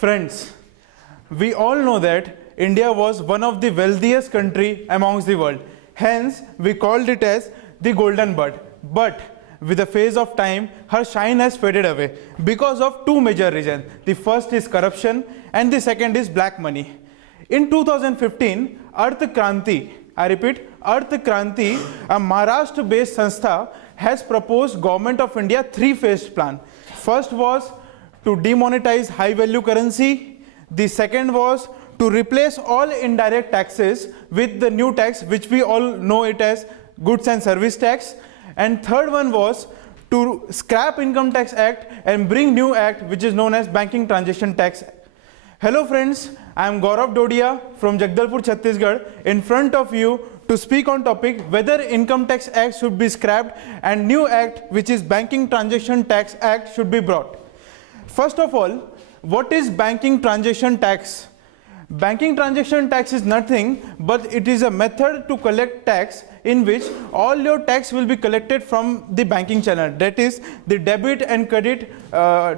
Friends, we all know that India was one of the wealthiest country amongst the world. Hence, we called it as the golden bird. But with the phase of time, her shine has faded away because of two major reasons. The first is corruption and the second is black money. In 2015, Arth Kranti, I repeat, Arth Kranti, a Maharashtra-based sanstha, has proposed Government of India three-phase plan. First was to demonetize high-value currency. The second was to replace all indirect taxes with the new tax, which we all know it as goods and service tax. And third one was to scrap Income Tax Act and bring new act which is known as Banking Transaction Tax. Hello friends, I am Gaurav Dodiya from Jagdalpur, Chhattisgarh, in front of you to speak on topic whether Income Tax Act should be scrapped and new act which is Banking Transaction Tax Act should be brought. First of all, what is Banking Transaction Tax? Banking Transaction Tax is nothing but it is a method to collect tax in which all your tax will be collected from the banking channel, that is the debit and credit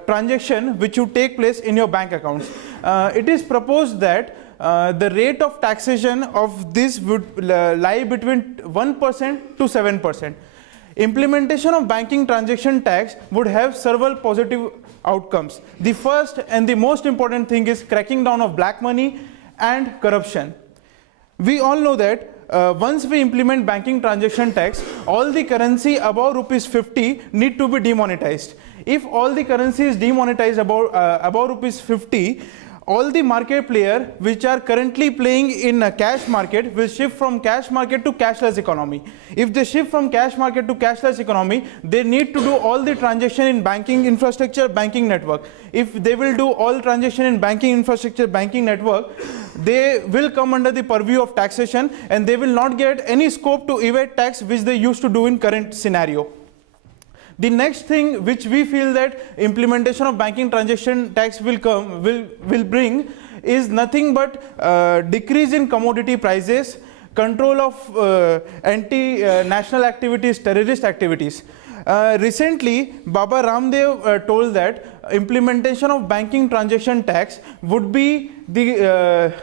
transaction which you take place in your bank accounts. It is proposed that the rate of taxation of this would lie between 1% to 7%. Implementation of banking transaction tax would have several positive outcomes. The first and the most important thing is cracking down of black money and corruption. We all know that once we implement banking transaction tax, all the currency above rupees 50 need to be demonetized. If all the currency is demonetized above rupees 50, all the market players which are currently playing in a cash market will shift from cash market to cashless economy. If they shift from cash market to cashless economy, they need to do all the transaction in banking infrastructure, banking network. If they will do all transaction in banking infrastructure, banking network, they will come under the purview of taxation and they will not get any scope to evade tax which they used to do in current scenario. The next thing which we feel that implementation of banking transaction tax will bring is nothing but decrease in commodity prices, control of anti-national activities, terrorist activities. Recently, Baba Ramdev told that implementation of banking transaction tax would be the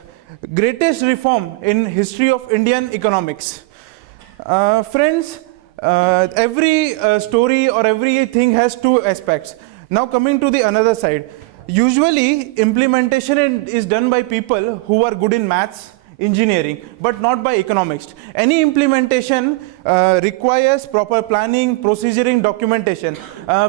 greatest reform in history of Indian economics. Friends, every story or everything has two aspects. Now coming to the another side, usually implementation is done by people who are good in maths, engineering, but not by economics. Any implementation requires proper planning, proceduring, documentation.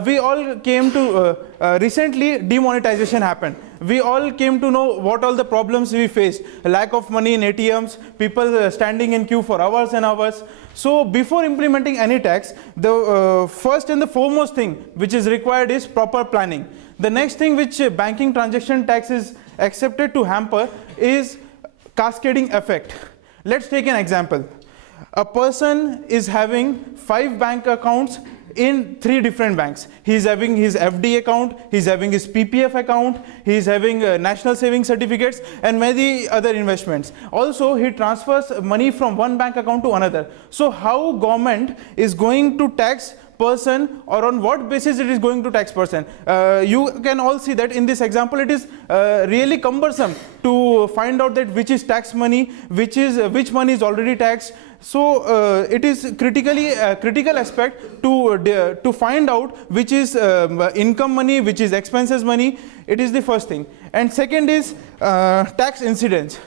We all came to recently demonetization happened. We all came to know what all the problems we faced: lack of money in ATMs, people standing in queue for hours and hours. So before implementing any tax, the first and the foremost thing which is required is proper planning. The next thing which banking transaction tax is accepted to hamper is cascading effect. Let's take an example. A person is having 5 bank accounts in 3 different banks. He is having his FD account, he is having his PPF account, he is having national saving certificates and many other investments. Also, he transfers money from one bank account to another. So how government is going to tax person, or on what basis it is going to tax person? You can all see that in this example it is really cumbersome to find out that which is tax money, which money is already taxed. So it is critical aspect to find out which is income money, which is expenses money. It is the first thing. And second is tax incidence.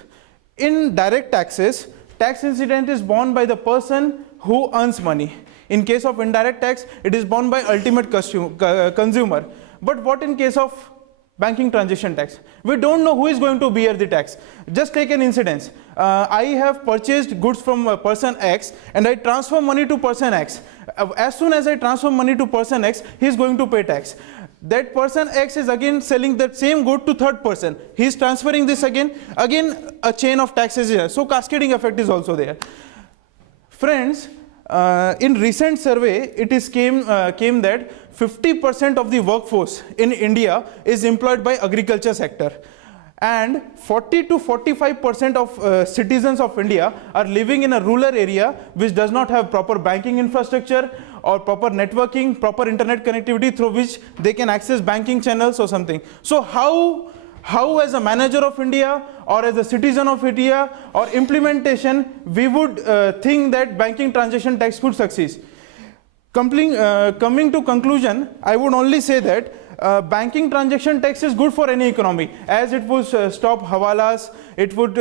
In direct taxes, tax incidence is borne by the person who earns money. In case of indirect tax, it is borne by ultimate consumer. But what in case of banking transaction tax? We don't know who is going to bear the tax. Just take an incidence. I have purchased goods from person X and I transfer money to person X. As soon as I transfer money to person X, he is going to pay tax. That person X is again selling that same good to third person. He is transferring this again a chain of taxes here. So cascading effect is also there. Friends, in recent survey, it is came that 50% of the workforce in India is employed by agriculture sector, and 40 to 45% of citizens of India are living in a rural area which does not have proper banking infrastructure or proper networking, proper internet connectivity through which they can access banking channels or something. So how how as a manager of India or as a citizen of India or implementation we would think that banking transaction tax could succeed. Coming to conclusion, I would only say that banking transaction tax is good for any economy, as it would stop hawalas, it would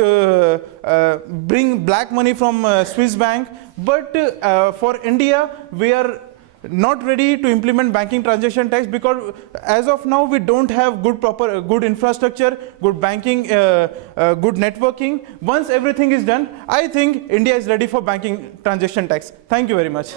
bring black money from Swiss bank, but for India we are not ready to implement banking transaction tax because as of now we don't have good infrastructure, good banking, good networking. Once everything is done, I think India is ready for banking transaction tax. Thank you very much.